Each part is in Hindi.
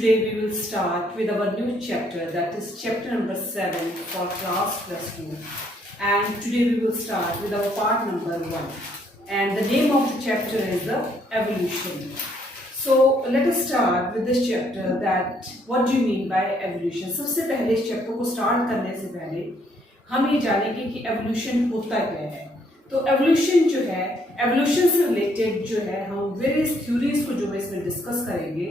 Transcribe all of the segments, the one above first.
Today we will start with our new chapter, that is chapter number 7 for class +2. And today we will start with our part number 1. And the name of the chapter is the evolution. So let us start with this chapter, that what do you mean by evolution. सबसे पहले इस चैप्टर को स्टार्ट करने से पहले हम ये जानेंगे कि एवोल्यूशन होता क्या है. तो एवोल्यूशन जो है, एवोल्यूशन से रिलेटेड जो है हम वेरियस थ्योरीज को जो है इसमें डिस्कस करेंगे.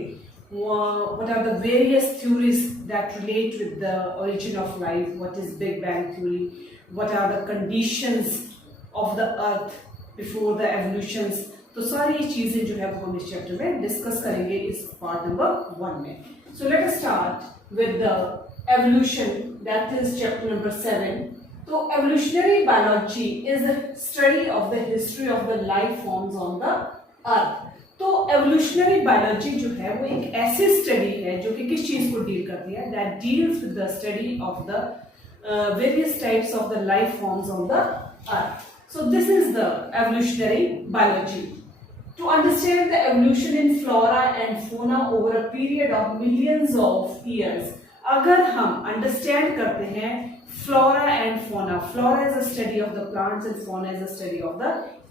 What are the various theories that relate with the origin of life? What is Big Bang theory? What are the conditions of the earth before the evolutions? तो सारी चीजें जो है वो हम इस चैप्टर में डिस्कस करेंगे इस पार्ट नंबर 1 में. So let us start with the evolution, that is chapter number 7. तो evolutionary biology is the study of the history of the life forms on the earth. तो एवोल्यूशनरी बायोलॉजी जो है वो एक ऐसी स्टडी है जो कि किस चीज को डील करती है, that deals with the study of the various types of the life forms on the earth. So this is the evolutionary biology. To understand the evolution in flora and fauna over a period of millions of years. अगर हम अंडरस्टैंड करते हैं flora and fauna, flora is a study of the plants and fauna is a study of the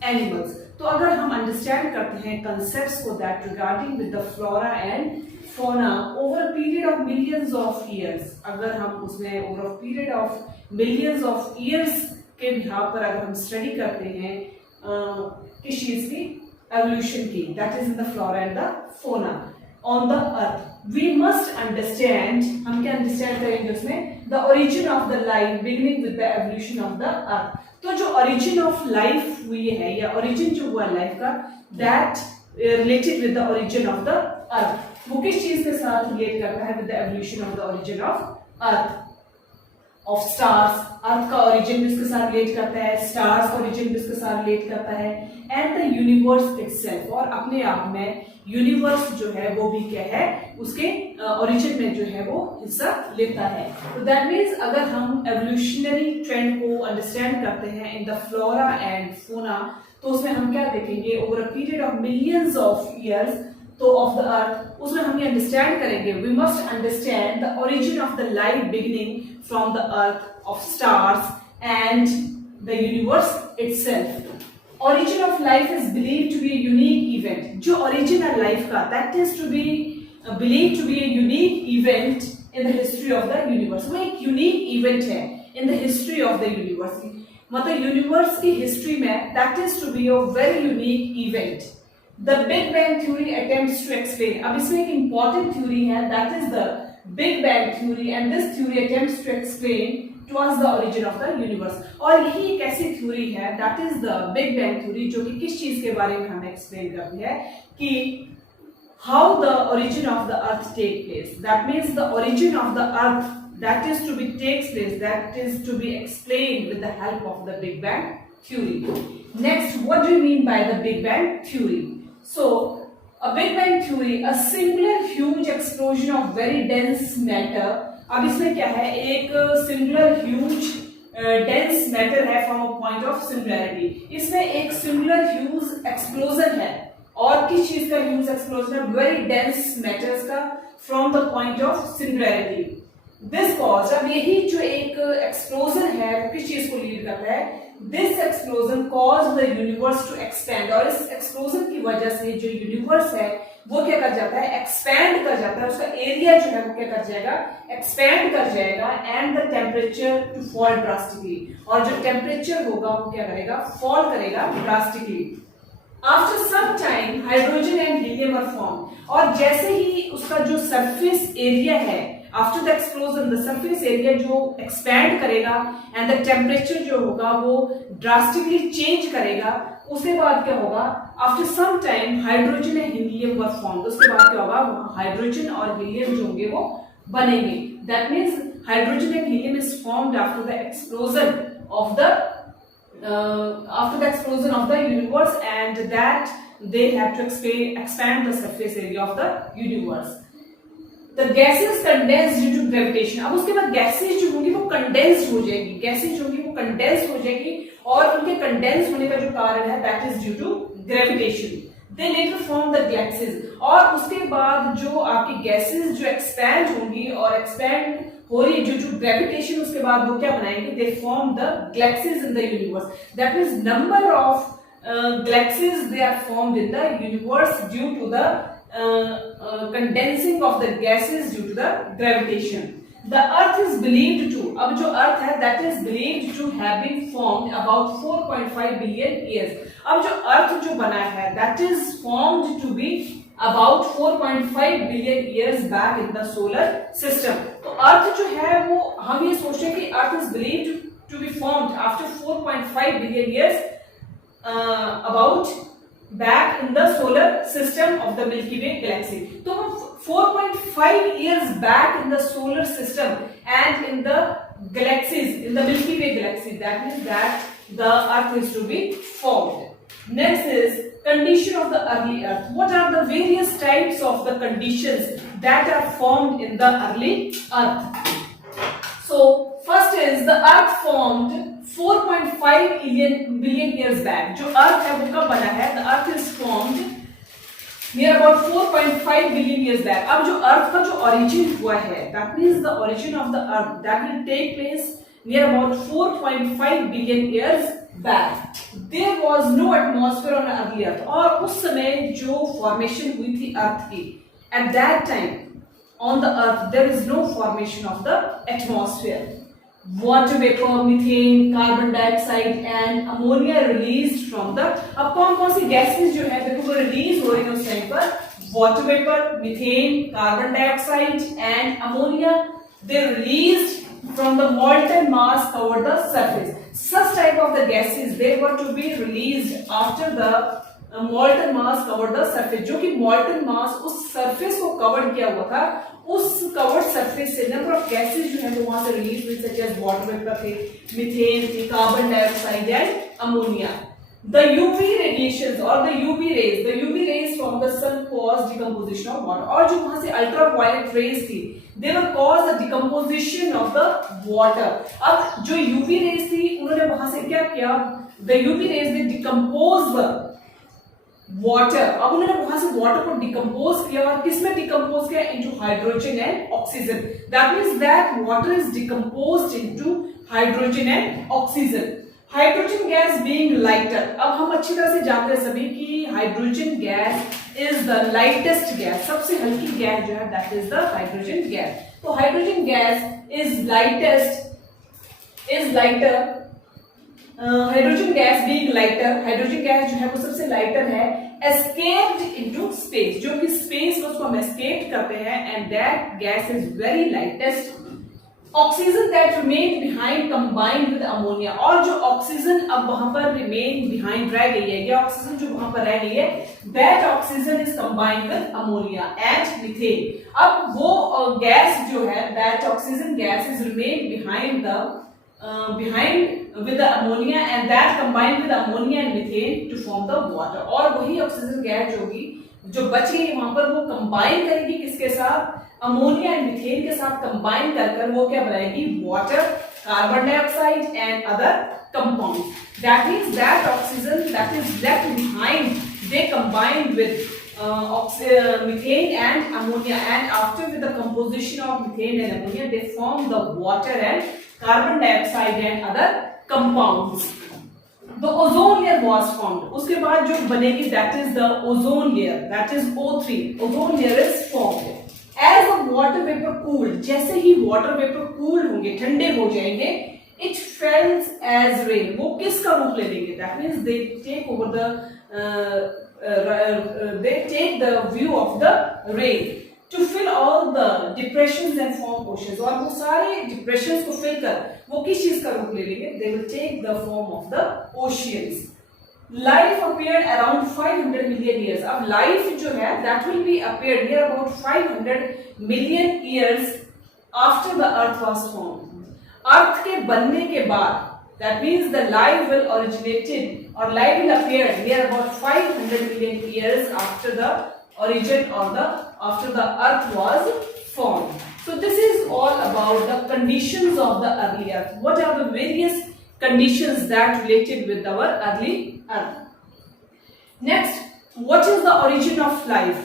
animals. तो अगर हम अंडरस्टैंड करते हैं कंसेप्ट्स को that regarding with the flora and fauna over a period of millions of years, अगर हम उसमें over a period of millions of years के बिहाफ पर अगर हम स्टडी करते हैं किस चीज की, एवोल्यूशन की, that is in the flora and the fauna on the earth, we must understand, हम क्या अंडरस्टैंड करेंगे उसमें, the origin of the life beginning with the evolution of the earth. तो जो ओरिजिन ऑफ लाइफ हुई है या ओरिजिन जो हुआ लाइफ का, that related with the origin of the earth, वो किस चीज के साथ रिलेट करता है, with the evolution of the origin of earth, of stars. Earth का ओरिजिन भी इसके साथ रिलेट करता है, स्टार्स का ओरिजिन भी इसके साथ रिलेट करता है, एंड द यूनिवर्स इटसेल्फ, और अपने आप में यूनिवर्स जो है वो भी क्या है, उसके ओरिजिन में जो है वो हिस्सा लेता है. तो दैट मीन्स अगर हम एवोल्यूशनरी ट्रेंड को अंडरस्टैंड करते हैं इन द फ्लोरा एंड फोना, तो उसमें हम क्या देखेंगे, over a period of millions of years तो ऑफ द अर्थ, उसमें हम ये अंडरस्टैंड करेंगे, we must understand the origin of the life beginning from the earth, of stars and the universe itself. Origin of life is believed to be a unique event. जो origin of life का, that is to be believed to be a unique event in the history of the universe. वो एक unique event है in the history of the universe. मतलब universe की history में that is to be a very unique event. The Big Bang theory attempts to explain. अब इसमें एक important theory है, that is the Big Bang theory, and this theory attempts to explain towards the origin of the universe. और यही एक ऐसी थ्योरी है, that is the Big Bang theory, जो कि किस चीज के बारे में हमें एक्सप्लेन करती है कि how the origin of the earth take place. That means the origin of the earth that is to be takes place, that is to be explained with the help of the Big Bang theory. Next, what do you mean by the Big Bang theory? So a Big Bang theory, a singular huge explosion of very dense matter. अब इसमें क्या है, एक सिंगुलर ह्यूज डेंस मैटर है from a point of singularity. इसमें एक सिंगुलर ह्यूज एक्सप्लोजन है, और किस चीज का ह्यूज एक्सप्लोजन है, वेरी डेंस मैटर्स का from the point of singularity. This cause, अब यही जो एक एक्सप्लोजन है वो किस चीज को लीड करता है, this explosion cause the universe to expand. और इस एक्सप्लोजन की वजह से जो यूनिवर्स है वो क्या कर जाता है, एक्सपैंड कर जाता है, उसका एरिया जो है वो क्या कर जाएगा, एक्सपैंड कर जाएगा, and the temperature to fall drastically, और जो टेम्परेचर होगा वो क्या करेगा, फॉल करेगा drastically. After some time hydrogen and helium are form, और जैसे ही उसका जो सरफेस एरिया है, after the explosion the surface area जो एक्सपैंड करेगा एंड द टेम्परेचर जो होगा वो ड्रास्टिकली चेंज करेगा, उसके बाद क्या होगा, after some time hydrogen and helium were form. उसके बाद क्या होगा, हाइड्रोजन और हीलियम जो होंगे वो बनेंगे. That means hydrogen and helium is formed after the explosion of the universe, and that they have to expand the surface area of the universe. The gases condensed due to gravitation. अब उसके बाद गैसेज जो होंगी वो कंडेंस्ड हो जाएगी, गैसेज होंगी वो कंडेंस हो जाएगी, और उनके कंडेंस होने का जो कारण है that is due to gravitation. they later form the galaxies. और उसके बाद जो आपकी गैसेस जो एक्सपैंड होंगी और एक्सपैंड हो रही ड्यू टू ग्रेविटेशन, उसके बाद वो क्या बनाएंगे, they form the galaxies in the universe. That means number of galaxies they are formed in the universe due to the condensing of the gases due to the gravitation. The earth is believed to, अब जो earth है that is believed to have been formed about 4.5 billion years. अब जो earth जो बना है that is formed to be about 4.5 billion years back in the solar system. तो earth जो है वो हम ये सोच रहे हैं कि earth is believed to be formed after 4.5 billion years about back in the solar system of the Milky Way galaxy. So 4.5 years back in the solar system and in the galaxies, in the Milky Way galaxy, that means that the earth is to be formed. Next is condition of the early earth. What are the various types of the conditions that are formed in the early earth? So first is the earth formed 4.5 billion years back. जो अर्थ है वो कब बना है? The earth is formed near about 4.5 billion years back. अब जो अर्थ का जो origin हुआ है, that means the origin of the earth that will take place near about 4.5 billion years back. There was no atmosphere on the early earth. और उस समय जो formation हुई थी अर्थ की, at that time on the earth there is no formation of the atmosphere. Water vapor, methane, carbon dioxide and ammonia released from the, अब कौन-कौन सी गैसेस जो है देखो वो रिलीज हो रही है उस टाइम पर, water vapor, methane, carbon dioxide and ammonia, they released from the molten mass over the surface. Such type of the gases they were to be released after the molten mass covered the surface. जो कि molten mass उस surface को cover किया हुआ था, उस covered surface से number of gases जो है वो वहां से release हुई, such as water vapor थे, methane थी, carbon dioxide and ammonia. The UV radiations or the UV rays from the sun cause decomposition of water. और जो वहां से ultraviolet rays थी, they will cause the decomposition of the water. अब जो UV rays थी उन्होंने वहां से क्या किया? The UV rays they decompose the water. अब उन्होंने वहां से वाटर को डिकम्पोज किया और किसमें डिकम्पोज किया? Into hydrogen and oxygen. That means that water is decomposed into hydrogen and oxygen. Hydrogen gas being lighter. अब हम अच्छी तरह से जानते हैं सभी कि hydrogen gas is the lightest gas, सबसे हल्की गैस जो है that is the hydrogen gas. तो hydrogen gas is lighter. Hydrogen gas being lighter, hydrogen gas जो है वो सबसे लाइटर है, एस्केप्ड इनटू स्पेस, जो कि स्पेस में उसको हम एस्केप करते हैं and that gas is very lightest. Oxygen that remain behind combined with ammonia. और जो ऑक्सीजन अब वहां पर रिमेन बिहाइंड रह गई है, या ऑक्सीजन जो वहां पर रह गई है, that oxygen is combined with ammonia and methane. अब वो गैस जो है that oxygen gas is remain behind with the ammonia and that combined with ammonia and methane to form the water. और वही ऑक्सीजन गैस जो होगी जो बच गई वहां पर वो कंबाइन करेगी किसके साथ? अमोनिया एंड मीथेन के साथ कंबाइन कर वो क्या बनाएगी? Water, carbon dioxide and other compounds. That means that oxygen that is left behind they combine with methane and ammonia, and after with the composition of methane and ammonia they form the water and carbon dioxide and other compounds. The ozone layer was formed. उसके बाद जो बनेगी that is the ozone layer, that is O3. Ozone layer is formed. As the water vapor cooled, जैसे ही water vapor cool होंगे, ठंडे हो जाएंगे, it falls as rain. वो किसका रूप ले लेंगे? That means they take over the they take the view of the rain to fill all the depressions and form oceans. और वो सारे depressions को fill कर वो किस चीज का रूप ले लेंगे? They will take the form of the oceans. Life appeared around 500 million years. अब life जो है that will be appeared near about 500 million years after the earth was formed. अर्थ के बनने के बाद that means the life will originated or life will appear near about 500 million years after the origin or after the earth was formed. So this is all about the conditions of the early earth. What are the various conditions that related with our early earth? Next, what is the origin of life?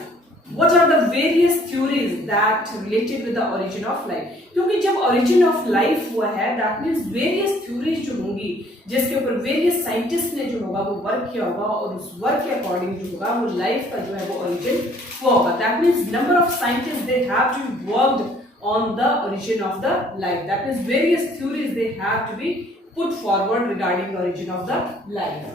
What are the various theories that related with the origin of life? क्योंकि जब origin of life हुआ है, that means various theories जो होंगी, जिसके ऊपर various scientists ने जो होगा वो वर्क किया होगा और उस वर्क के अकॉर्डिंग जो होगा वो लाइफ का जो है वो origin हुआ होगा. That means number of scientists they have to be worked on the origin of the life. That means various theories they have to be put forward regarding the origin of the life.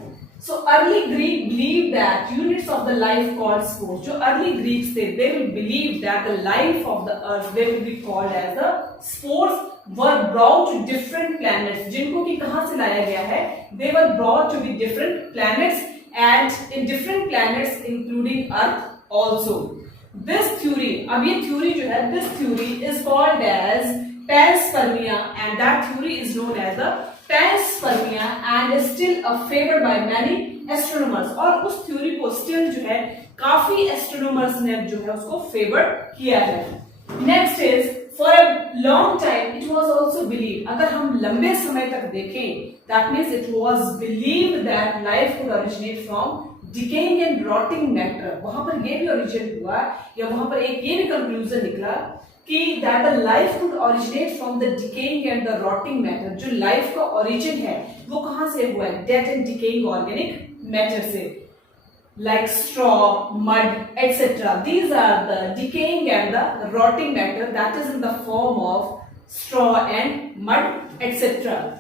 So early Greek believed that units of the life called spores. जो early Greeks थे, they will believe that the life of the earth they will be called as the spores were brought to different planets. जिनको कि कहाँ से लाया गया है? They were brought to be different planets and in different planets including Earth also. This theory, अब ये theory जो है, this theory is called as panspermia and that theory is known as the panspermia and is still favored by many astronomers. और उस थ्योरी को स्टिल जो है काफी एस्ट्रोनॉमर्स ने जो है उसको फेवर किया है. Next is for a long time it was also believe. अगर हम लंबे समय तक देखें, that means it was believed that life could originate from decaying and rotting matter. वहां पर ये भी ओरिजिन हुआ या वहां पर एक ये भी कंक्लूजन निकला कि that the life could originate from the decaying and the rotting matter. जो लाइफ का origin है वो कहाँ से हुआ है? Dead and decaying organic matter से, like straw, mud, etc. These are the decaying and the rotting matter that is in the form of straw and mud, etc.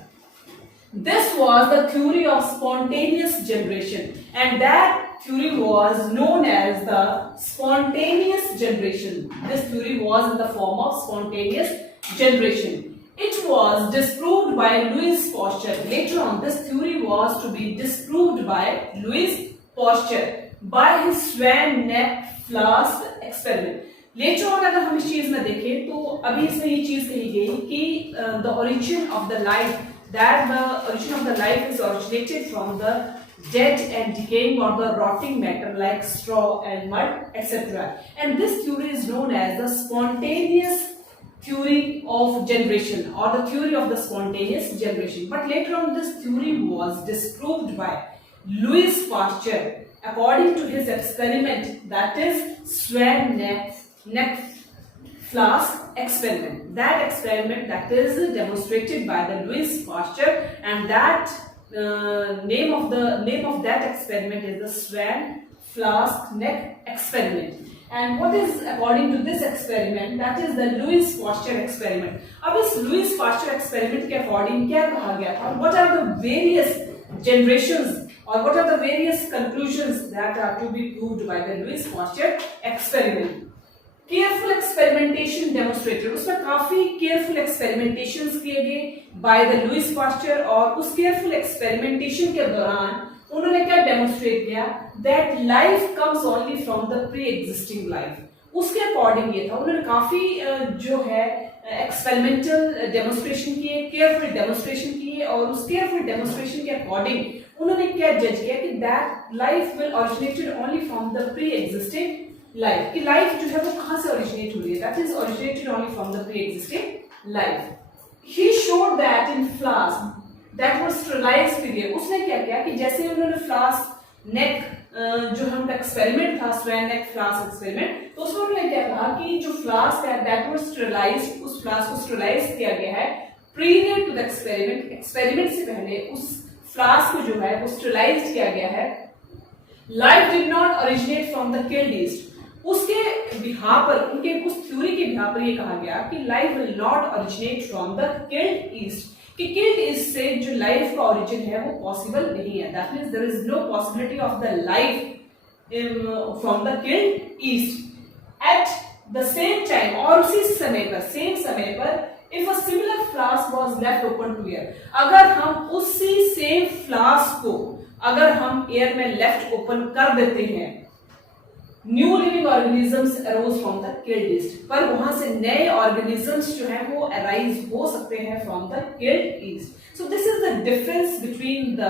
This was the theory of spontaneous generation and that theory was known as the spontaneous generation. This theory was in the form of spontaneous generation. It was disproved by Louis Pasteur. Later on, this theory was to be disproved by Louis Pasteur by his Swan-Neck flask experiment. Later on, अगर हम इस चीज में देखें तो अभी इसमें ये चीज कही गई कि the origin of the life, that the origin of the life is originated from the dead and decaying or the rotting matter like straw and mud, etc. And this theory is known as the spontaneous theory of generation or the theory of the spontaneous generation. But later on this theory was disproved by Louis Pasteur according to his experiment, that is Swan-Neck flask experiment. That experiment that is demonstrated by the Louis Pasteur and that name of that experiment is the Swan flask neck experiment. And what is according to this experiment? That is the Louis Pasteur experiment. अब इस Louis Pasteur experiment के according क्या कहा गया था? What are the various generations or what are the various conclusions that are to be proved by the Louis Pasteur experiment? Careful experimentation demonstrated. उसमें काफी केयरफुल एक्सपेरिमेंटेशंस किए गए बाय द लुइस पास्चर और उस केयरफुल एक्सपेरिमेंटेशन के दौरान उन्होंने क्या डेमोन्स्ट्रेट किया? That life comes only from the pre existing life. उसके अकॉर्डिंग ये था. उन्होंने काफी जो है एक्सपेरिमेंटल डेमोन्स्ट्रेशन किए, केयरफुल डेमोन्स्ट्रेशन किए और उस केयरफुल डेमोन्स्ट्रेशन के अकॉर्डिंग उन्होंने क्या जज किया कि that life will originated only from the pre existing life. की लाइफ जो है वो कहां से ओरिजिनेट हो रही है? That is originated only from the pre existing life. He showed that in flask that was sterilised period. उसने क्या किया कि जैसे उन्होंने फ्लास्क नेक जो हम एक्सपेरिमेंट था स्वैन-नेक फ्लास्क एक्सपेरिमेंट, तो उसमें उन्होंने क्या कहा कि जो फ्लास्क है दैट वाज स्टेरिलाइज्ड, उस फ्लास्क को स्टेरिलाइज किया गया है previous to the experiment. Experiment से पहले उस फ्लास्क को जो है वो स्टेरिलाइज किया गया है. Life did not originate from the killed east. उसके बिहार पर, उनके उस थ्योरी के बिहार पर ये कहा गया कि life will not originate from the killed east. कि किल्ड ईस्ट से जो लाइफ का ओरिजिन है वो पॉसिबल नहीं है. That means there is no possibility of the life from the killed yeast. At the same time और उसी समय पर, सेम समय पर if a similar flask was left open to air, अगर हम उसी सेम फ्लास्क को अगर हम एयर में लेफ्ट ओपन कर देते हैं, new living organisms arrows from the killed east. पर वहां से नए ऑर्गेनिजम्स जो हैं वो अराइज हो सकते हैं from the killed yeast. So this is the difference between the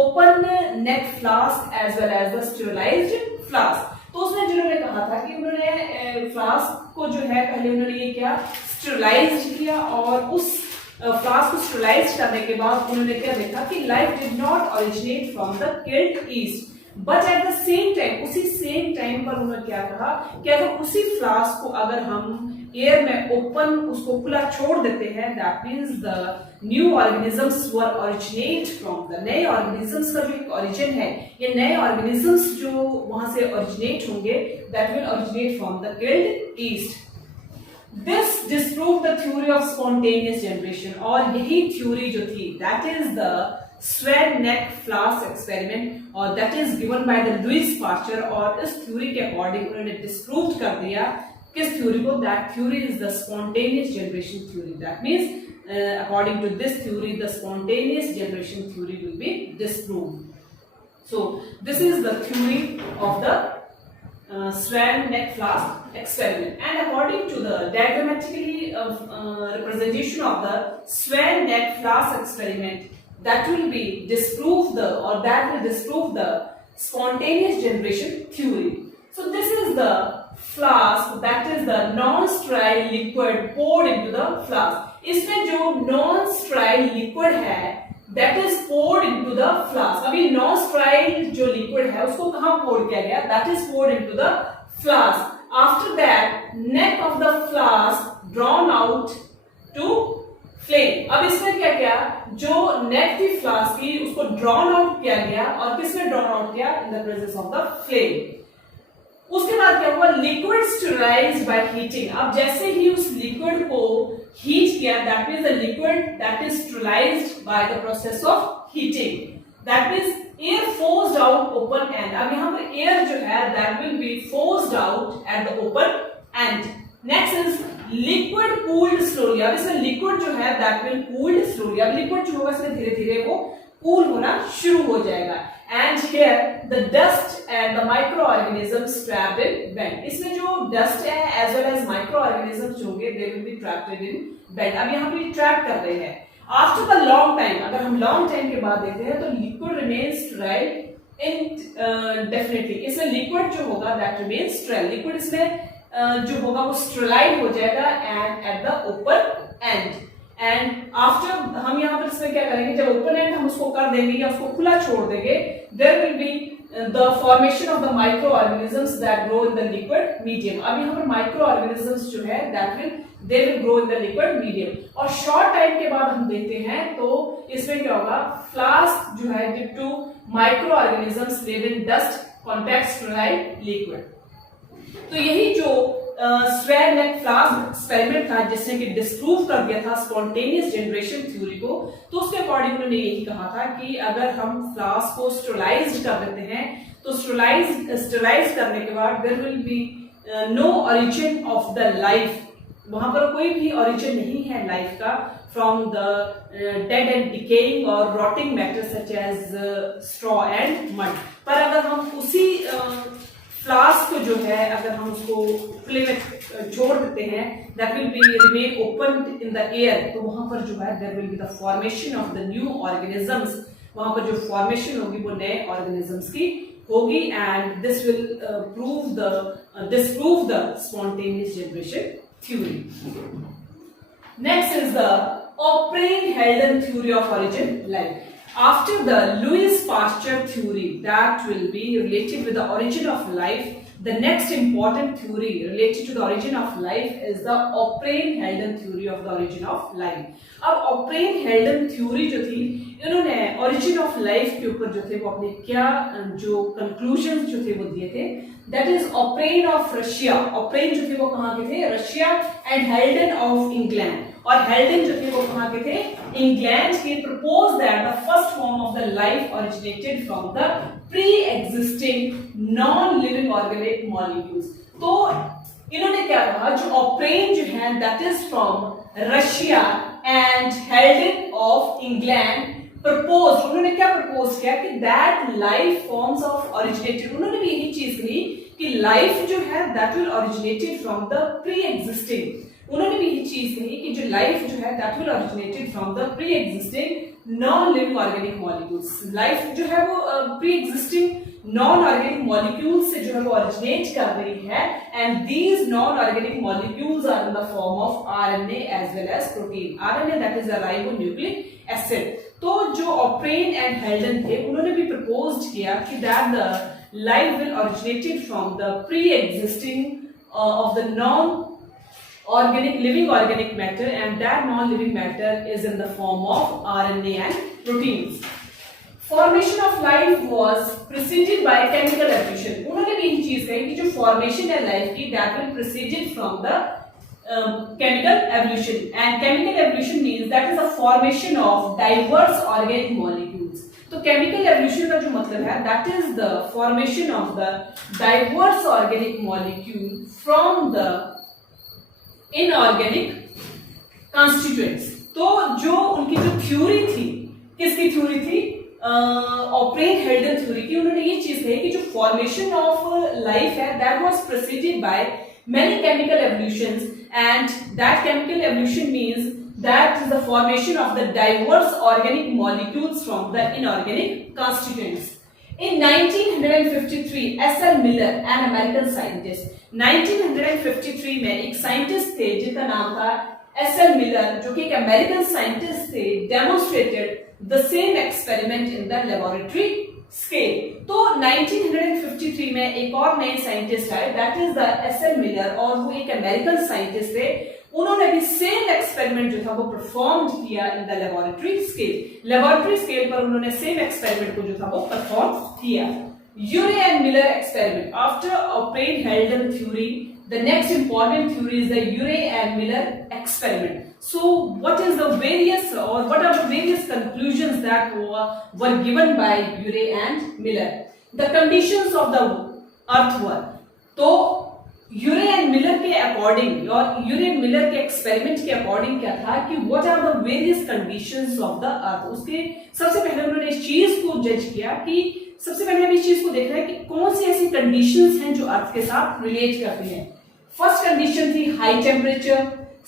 open neck flask as well as the sterilised flask. तो उसने जिन्होंने कहा था कि उन्होंने फ्लास्क को जो है पहले उन्होंने ये क्या स्टेरिलाइज किया और उस फ्लास्क को स्टेरिलाइज करने के बाद उन्होंने क्या देखा कि life did not originate from the killed east but at the same time, उसी सेम टाइम पर उन्होंने क्या कहा कि अगर उसी फ्लास्क को अगर हम एयर में ओपन उसको खुला छोड़ देते हैं, that means the new organisms were originate from, the नए ऑर्गेनिजम्स का जो एक ओरिजिन है, ये नए ऑर्गेनिजम्स जो वहां से ओरिजिनेट होंगे, that will originate from the killed yeast. This disprove the theory of spontaneous generation. और यही थ्योरी जो थी, that is the swan neck flask experiment, और that is given by the Louis Pasteur. और इस थ्योरी के अकॉर्डिंग उन्होंने डिस्प्रूव कर दिया किस थ्योरी को, that theory is the spontaneous generation theory. That means according to this theory, the spontaneous generation theory will be disproved. So this is the theory of the Swan neck flask experiment, and according to the diagrammatically representation of the Swan neck flask experiment, that will be disprove the, or that will disprove the spontaneous generation theory. So this is the flask, that is the non-sterile liquid poured into the flask. इसमें जो नॉन स्ट्राइल लिक्विड है, that is poured into the flask. अभी नॉन स्ट्राइल जो लिक्विड है उसको कहां पोर्ड किया गया, that is poured into the flask. After that neck of the flask drawn out to flame. अब इसमें क्या किया, जो नेक थी फ्लास्क की उसको ड्रॉन आउट किया गया, और किसमें ड्रॉन आउट किया, in the presence of the flame. उसके बाद क्या हुआ, लिक्विड स्टेरिलाइज्ड बाय हीटिंग. अब जैसे ही उस लिक्विड को हीट किया, that means the liquid that is sterilised by the process of heating. That means air forced out open and. अब यहाँ पर एयर जो है that will be forced out at the open and. Next is liquid cooled slowly. अब इसमें लिक्विड जो है दैट विल कूल्ड स्लोली. अब लिक्विड जो होगा इसमें धीरे धीरे वो कूल होना शुरू हो जाएगा. And here the dust and the microorganisms trapped in vent. इसमें जो dust है as well as microorganisms जो होंगे they will be trapped in vent. अब यहाँ पे ट्रैप कर रहे हैं. After the long time, अगर हम long time के बाद देखते हैं तो liquid remains sterile indefinitely. इसमें liquid जो होगा that remains sterile. Liquid इसमें जो होगा वो sterile हो जाएगा and at the open end. And after हम यहाँ पर इसमें क्या करेंगे, जब ओपन एंड हम उसको कर देंगे या उसको खुला छोड़ देंगे, there will be the formation of the micro organisms that grow in the liquid medium. अब यहाँ पर माइक्रो ऑर्गेनिजम्स जो है that will they will grow in the liquid medium. और शॉर्ट टाइम के बाद हम देखते हैं तो इसमें क्या होगा, फ्लास्क जो है due to micro organisms live in dust contact sterile liquid. तो यही जो स्वेन नेक फ्लास्क एक्सपेरिमेंट था जिसने कि डिस्प्रूव कर दिया था स्पॉन्टेनियस जनरेशन थ्योरी को, तो उसके अकॉर्डिंग उन्होंने यही कहा था कि अगर हम फ्लास्क को स्टेरिलाइज्ड कर देते हैं तो स्टेरिलाइज करने के बाद there will be no origin of the life. वहां पर कोई भी ओरिजिन नहीं है लाइफ का from the dead and decaying और rotting matter such as straw and mud. पर अगर हम उसी फ्लास्क को जो है अगर हम उसको खुले में छोड़ देते हैं, that will be remain open in the air, तो वहां पर जो है there will be the formation of the new organisms. वहां पर जो फॉर्मेशन होगी वो नए ऑर्गेनिजम्स की होगी and this will disprove the spontaneous generation theory. Next is the O'Brien-Haldane theory of origin life. After the Louis Pasteur theory that will be related with the origin of life, the next important theory related to the origin of life is the O'Brien-Haldane theory of the origin of life. अब O'Brien-Haldane theory जो थी, इन्होंने origin of life के ऊपर जो थे वो अपने क्या जो conclusions जो थे वो दिए थे. That is O'Brien of Russia. O'Brien जो थे वो कहाँ के थे, Russia, and Haldane of England. और हेल्डन जो थे वो कहाँ के थे, इंग्लैंड के. Propose that the first form of the life originated from the pre existing non living organic molecules. तो इन्होंने क्या कहा, जो ऑपरेन जो है that is from Russia and हेल्डन of England propose. उन्होंने क्या प्रपोज किया कि that life forms of originated. उन्होंने भी यही चीज कही कि लाइफ जो है that will originated from the pre existing. उन्होंने भी ये चीज कही कि जो लाइफ जो है that will originated from the pre existing non living organic molecules. Life जो है वो pre existing non organic molecules से जो है वो ओरिजिनेट कर रही है and these non organic molecules are in the form of RNA as well as protein. RNA that is a ribonucleic acid. तो जो ऑप्रेन एंड हेल्डन थे उन्होंने भी प्रपोज्ड किया कि that the life will originated from the pre existing of the non organic living organic matter, and that non-living matter is in the form of RNA and proteins. Formation of life was preceded by chemical evolution. उन्होंने भी एक चीज कही कि जो formation है life की that will preceded from the chemical evolution, and chemical evolution means that is the formation of diverse organic molecules. तो chemical evolution का जो मतलब है that is the formation of the diverse organic molecule from the inorganic constituents. तो जो उनकी जो थ्योरी थी, किसकी थ्योरी थी? ऑप्रेन हेल्डन थ्योरी की। उन्होंने ये चीज कही कि जो फॉर्मेशन ऑफ लाइफ है that was preceded by many chemical evolutions, and that chemical evolution means that is the formation of the diverse organic molecules from the inorganic constituents. In 1953, S.L. Miller, an American scientist, 1953 में एक साइंटिस्ट थे जिनका नाम था S.L. Miller, जो कि एक अमेरिकन साइंटिस्ट थे, demonstrated the same experiment in the laboratory scale. तो 1953 में एक और नए साइंटिस्ट आए, that is the S.L. Miller, और वो एक अमेरिकन साइंटिस्ट थे। उन्होंने भी सेम एक्सपेरिमेंट जो था वो परफॉर्म किया in the laboratory scale. Laboratory scale पर उन्होंने सेम एक्सपेरिमेंट को जो था वो परफॉर्म किया। Urey and Miller experiment. After Oparin Haldane theory, the next important theory is the Urey and Miller experiment. So what is the various, or what are the various conclusions that were given by Urey and Miller? The conditions of the earth were, तो यूरे एंड मिलर के अकॉर्डिंग और यूरे एंड मिलर के एक्सपेरिमेंट के अकॉर्डिंग क्या था कि what are the various conditions of the earth. उसके सबसे पहले उन्होंने इस चीज को जज किया कि सबसे पहले हमें इस चीज को देखना है कि कौन सी ऐसी कंडीशंस हैं जो अर्थ के साथ रिलेट करती हैं। फर्स्ट कंडीशन थी high temperature,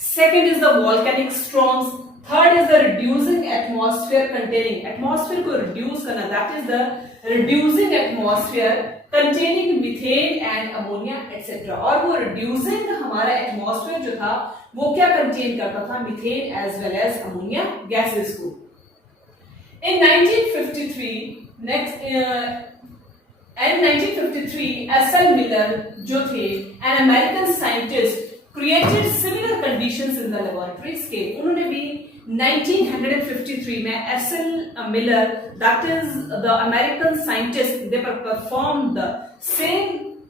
second is the volcanic storms, third is the reducing atmosphere containing, atmosphere को रिड्यूस करना, that is the reducing atmosphere containing methane and ammonia etcetera. और वो रिड्यूसिंग हमारा एटमॉस्फेयर जो था वो क्या कंटेन करता था? Methane as well as ammonia gases को। In 1953 S.L. Miller जो थे an American scientist created similar conditions in the laboratory scale। उन्होंने भी 1953 में S.L. Miller, that is the American scientist, they performed the same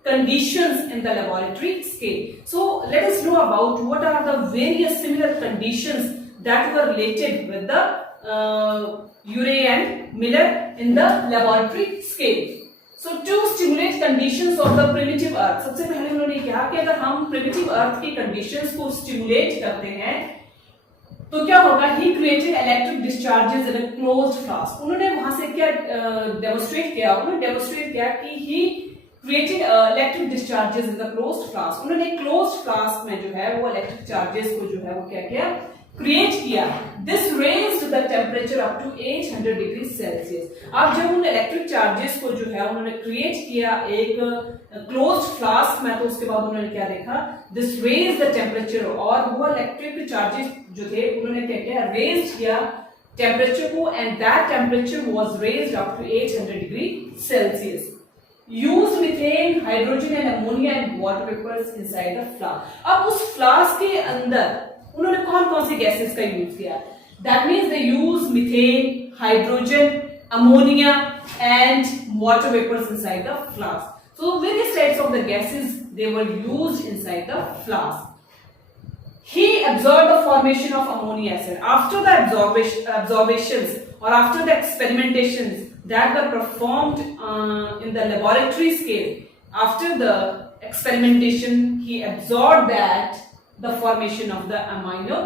conditions in the laboratory scale. So let us know about what are the various similar conditions that were related with the Urey and Miller in the laboratory scale. So to stimulate conditions of the primitive earth, सबसे पहले उन्होंने कहा कि अगर हम primitive earth की conditions को stimulate करते हैं तो क्या होगा? He created electric discharges in a closed flask। उन्होंने वहां से क्या डेमोन्स्ट्रेट किया? उन्होंने डेमोन्स्ट्रेट किया कि he created electric discharges in the closed flask। उन्होंने closed flask में जो है वो electric charges को जो है वो क्या किया? क्रिएट किया। This raised the temperature up to 800 degrees Celsius। अब जब उन इलेक्ट्रिक चार्जेस को जो है उन्होंने क्रिएट किया एक क्लोज्ड फ्लास्क में, तो उसके बाद उन्होंने क्या देखा? This raised the temperature, और वो इलेक्ट्रिक चार्जेस जो थे उन्होंने क्या किया? रेज किया टेम्परेचर को, and that temperature was raised up to 800 degrees Celsius। Use methane, hydrogen and ammonia and water vapors inside the flask। अब उस फ्लास्क के अंदर उन्होंने कौन कौन सी गैसेस का यूज किया? That means they use methane, hydrogen, ammonia and water vapours inside the flask. So various types of the gases they were used inside the flask. He observed the formation of ammonia acid. After the observations or after the experimentations that were performed in the laboratory scale, after the experimentation, he observed that the formation of the amino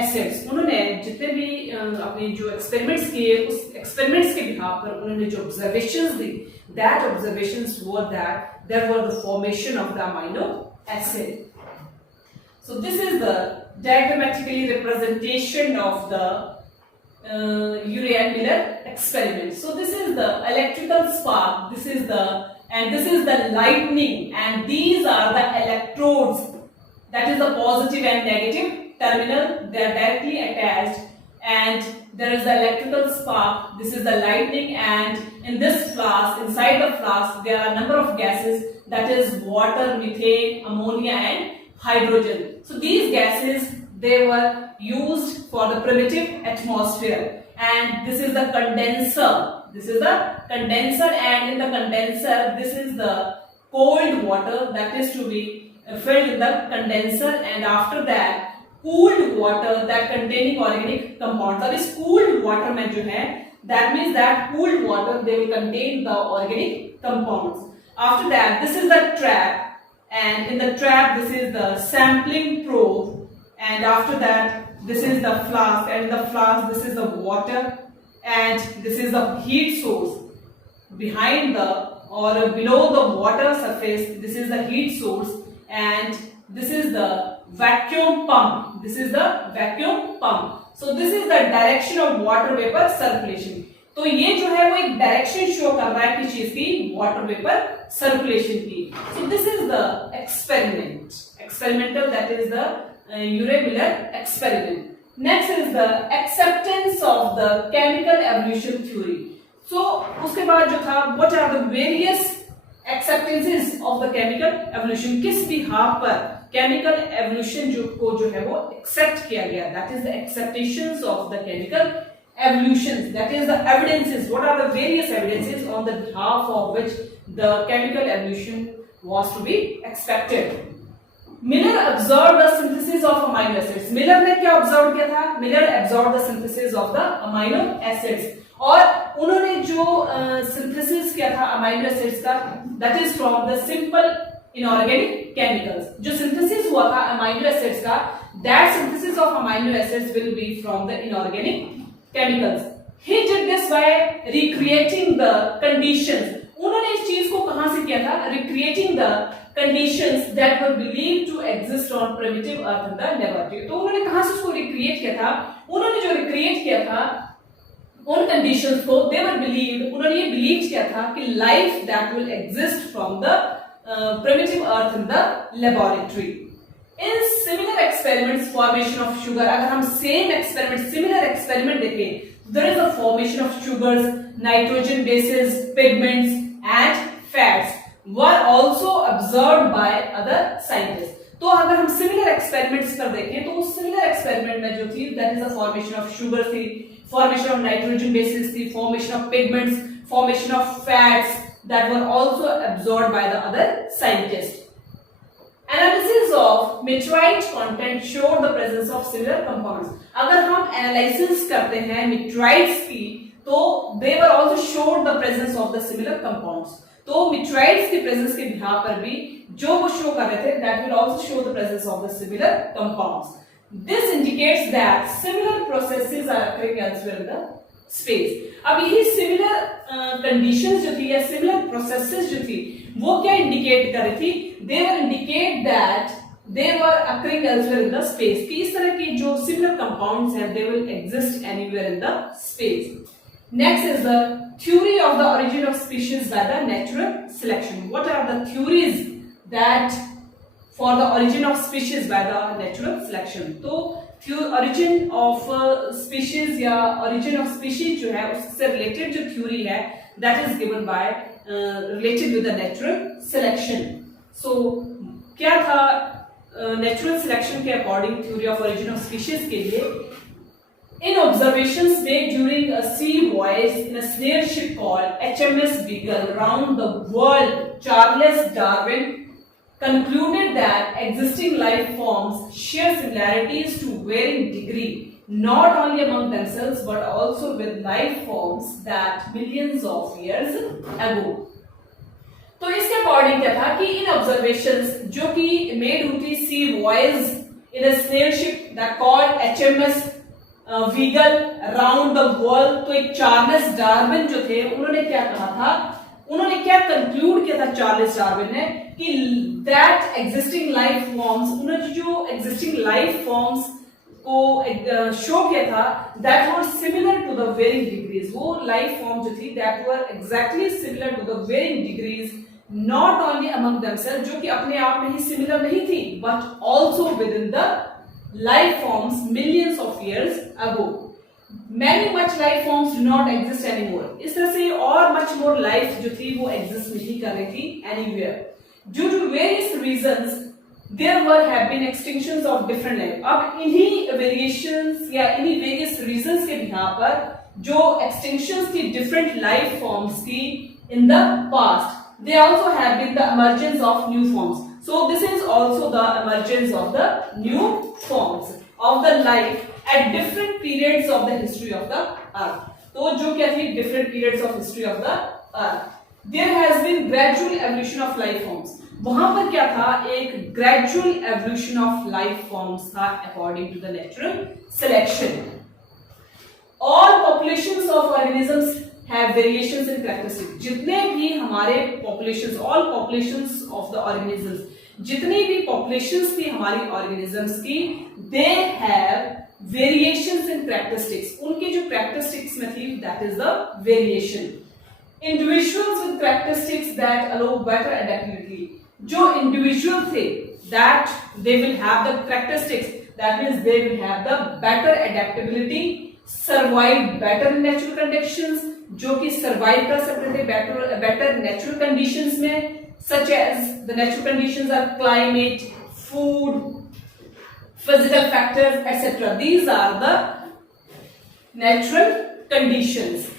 acids। उन्होंने जितने भी अपने जो एक्सपेरिमेंट्स किए उस एक्सपेरिमेंट्स के बिहाफ पर उन्होंने जो observations the, that observations were that there were the formation of the amino acid। So this is the diagrammatically representation of the Urey and Miller experiment। So this is the electrical spark, this is the lightning, and these are the electrodes, that is the positive and negative terminal, they are directly attached, and there is the electrical spark, this is the lightning, and in this flask, inside the flask, there are a number of gases, that is water, methane, ammonia and hydrogen. So these gases, they were used for the primitive atmosphere, and this is the condenser. This is the condenser, and in the condenser, this is the cold water that is to be filled in the condenser, and after that cooled water that containing organic compounds. अब इस cooled water में जो है, that means that cooled water they will contain the organic compounds. After that, this is the trap, and in the trap this is the sampling probe, and after that this is the flask, and in the flask this is the water, and this is the heat source. Behind the or below the water surface, this is the heat source, and this is the vacuum pump. This is the vacuum pump. So this is the direction of water vapor circulation. तो ये जो है वो एक डायरेक्शन शो कर रहा है किस चीज की, वाटर वेपर सर्कुलेशन की. So this is the experiment, experimental, that is the Urey-Miller experiment. Next is the acceptance of the chemical evolution theory. So उसके बाद जो था, what are the various acceptances of the chemical evolution, किस बिहाफ पर chemical evolution जो है वो accept किया गया, that is the acceptations of the chemical evolutions, that is the evidences, what are the various evidences on the behalf of which the chemical evolution was to be expected. Miller observed the synthesis of amino acids. Miller ने क्या observe किया था? Miller observed the synthesis of the amino acids, और उन्होंने जो synthesis किया था amino acids का, that is from the simple inorganic chemicals. जो synthesis हुआ था amino acids का, that synthesis of amino acids will be from the inorganic chemicals. He did this by recreating the conditions. उन्होंने इस चीज को कहां से किया था? Recreating the conditions that were believed to exist on primitive earth in the laboratory. तो उन्होंने कहां से उसको recreate किया था? उन्होंने जो recreate किया था उन conditions को, they were believed, उन्होंने ये believe किया था कि life that will exist from the primitive earth in the laboratory. In similar experiments, formation of sugar, अगर हम same experiment, similar experiment देखें, there is a formation of sugars, nitrogen bases, pigments and fats were also observed by other scientists. तो अगर हम similar experiments पर देखें, तो उस similar experiment में जो थी, that is the formation of sugar थी, formation of nitrogen bases थी, formation of pigments, formation of fats that were also absorbed by the other scientists. Analysis of meteorite content showed the presence of similar compounds. अगर हम analysis करते हैं meteorites की, तो they were also showed the presence of the similar compounds. तो meteorites की presence के बिहार पर भी जो वो show कर रहे थे, that will also show the presence of the similar compounds. This indicates that similar processes are occurring elsewhere in the space. अब यही similar conditions जो थी या similar processes जो थी, वो क्या indicate कर रही थी? They will indicate that they were occurring elsewhere in the space. कि इस तरह के जो similar compounds हैं, they will exist anywhere in the space. Next is the theory of the origin of species by the natural selection. What are the theories that for the origin of species by the natural selection? तो origin of species या origin of species जो है उससे related जो theory है, that is given by related with the natural selection. So क्या था natural selection के according theory of origin of species के लिए? In observations made during a sea voyage in a snail ship called HMS Beagle around the world, Charles Darwin concluded that existing life forms share similarities to varying degree, not only among themselves but also with life forms that millions of years ago. तो इसके अकॉर्डिंग क्या था कि इन ऑब्जर्वेशंस जो कि मेड हुई थी sea voyage in a snail ship that called HMS Beagle around the world, तो एक चार्ल्स डार्विन जो थे उन्होंने क्या कहा था, उन्होंने क्या कंक्लूड किया था चार्ल्स डार्विन ने कि दैट एग्जिस्टिंग लाइफ फॉर्म्स, उन्होंने जो एग्जिस्टिंग लाइफ फॉर्म्स को शो किया था that were similar to the varying degrees, वो लाइफ फॉर्म जो थी that were exactly similar to the varying degrees, not only among themselves, जो कि अपने आप में ही सिमिलर नहीं थी, but also within the life forms millions of years ago. many much life forms do not exist anymore. इस तरह से और much more life जो थी वो exist नहीं कर रही थी anywhere. Due to various reasons, there have been extinctions of different life. अब इन्हीं variations या इन्हीं various reasons के बिना पर जो extinctions थी different life forms की in the past, they also have been the emergence of new forms. So this is also the emergence of the new forms of the life at different periods of the history of the earth. तो जो क्या थी different periods of history of the earth. There has been gradual evolution of life forms. वहां पर क्या था, एक gradual evolution of life forms था according to the natural selection. All populations of organisms have variations in characteristics. जितने भी हमारे populations, all populations of the organisms, जितनी भी populations थी हमारी organisms की, they have variations in characteristics. उनके जो characteristics में थी, that is the variation. Individuals with characteristics that allow better adaptability. जो individual थे, that they will have the characteristics, that means they will have the better adaptability, survive better in natural conditions, जो कि survive कर सकते थे better natural conditions में, such as the natural conditions are climate, food, physical factors, etc. These are the natural conditions.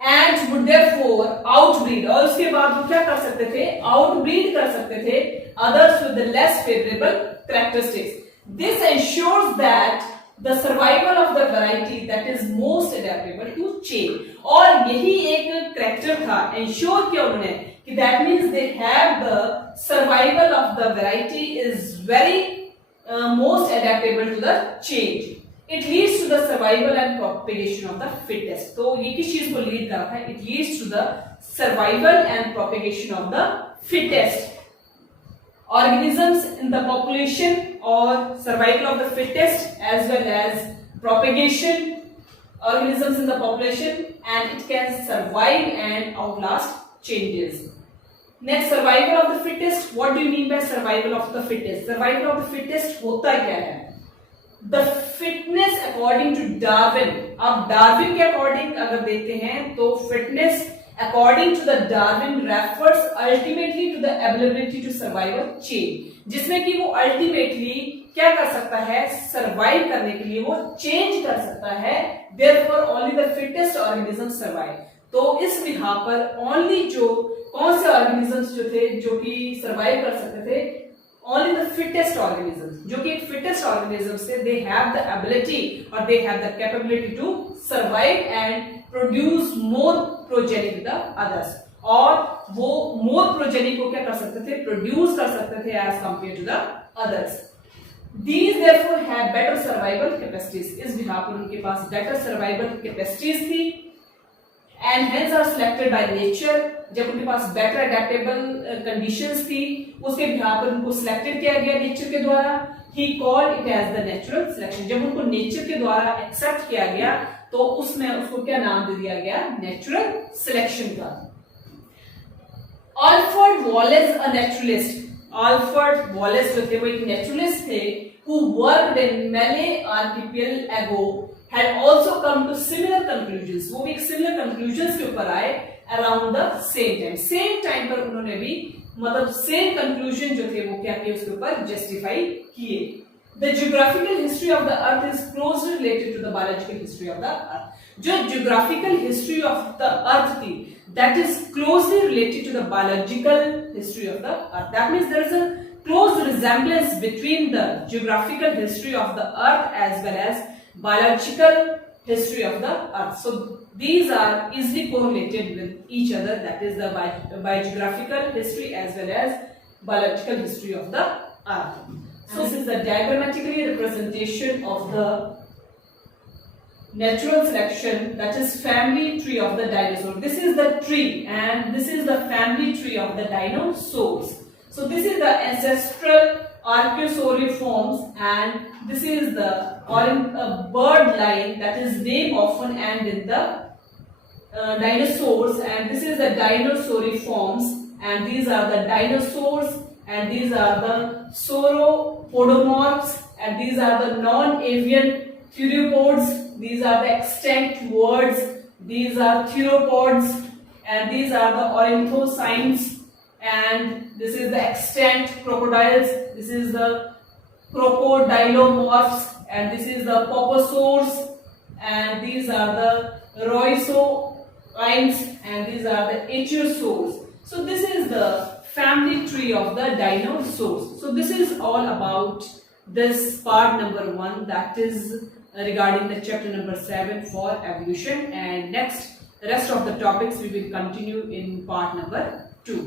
And would therefore outbreed, और उसके बाद वो क्या कर सकते थे, outbreed कर सकते थे others with the less favorable characteristics. This ensures that the survival of the variety that is most adaptable to change. और यही एक character था, ensure किया उन्होंने कि that means they have the survival of the variety is very most adaptable to the change. It leads to the survival and propagation of the fittest. तो ये किस चीज को लीड करता है? It leads to the survival and propagation of the fittest. Organisms in the population or survival of the fittest as well as propagation organisms in the population, and it can survive and outlast changes. Next, survival of the fittest. What do you mean by survival of the fittest? Survival of the fittest होता क्या है? The fitness according to Darwin. अब Darwin के according अगर देखते हैं तो fitness according to the Darwin refers ultimately to the ability to survive a change, जिसमें कि वो ultimately क्या कर सकता है, survive करने के लिए वो change कर सकता है. Therefore only the fittest organisms survive. तो इस बिहार पर only जो कौन से organisms जो थे जो कि survive कर सकते थे, only the fittest organisms, जो कि fittest organisms थे, they have the ability or they have the capability to survive and produce more progeny with the others. और वो more progeny को क्या कर सकते थे, produce कर सकते थे as compared to the others. These therefore have better survival capacities. इस बिहार पर उनके पास better survival capacities थी and hence are selected by nature. जब उनके पास better adaptable conditions थी, उसके बिहार पर उनको selected किया गया nature के द्वारा. He called it as the natural selection. जब उनको nature के द्वारा accept किया गया तो उसमें उसको क्या नाम दे दिया गया, natural selection का. Alfred Wallace, a naturalist. Alfred Wallace जो थे वो एक naturalist थे who worked in Malay archipelago had also come to similar conclusions. वो भी एक similar conclusions के ऊपर आए around the same time. Same time पर उन्होंने भी मतलब same conclusion जो थे वो क्या किए उसके ऊपर justify किए. The geographical history of the earth is closely related to the biological history of the earth. जो geographical history of the earth थी, that is closely related to the biological history of the earth. That means there is a close resemblance between the geographical history of the earth as well as biological history of the earth. So these are easily correlated with each other, that is the biogeographical history as well as biological history of the earth. So this is the diagrammatically representation of the natural selection, that is family tree of the dinosaur. This is the tree and this is the family tree of the dinosaurs. So this is the ancestral archosauriforms and this is the bird line, that is name often end in the dinosaurs, and this is the dinosauriforms and these are the dinosaurs and these are the sauropodomorphs and these are the non-avian theropods. these are the extinct words, these are theropods, and these are the ornithocynts, and this is the extant crocodiles, this is the crocodilomorphs, and this is the poposaurs, and these are the rhoisoines, and these are the ichthyosaurs. So this is the family tree of the dinosaurs. So this is all about this part number 1, that is regarding the chapter number 7 for evolution, and next the rest of the topics we will continue in part number 2.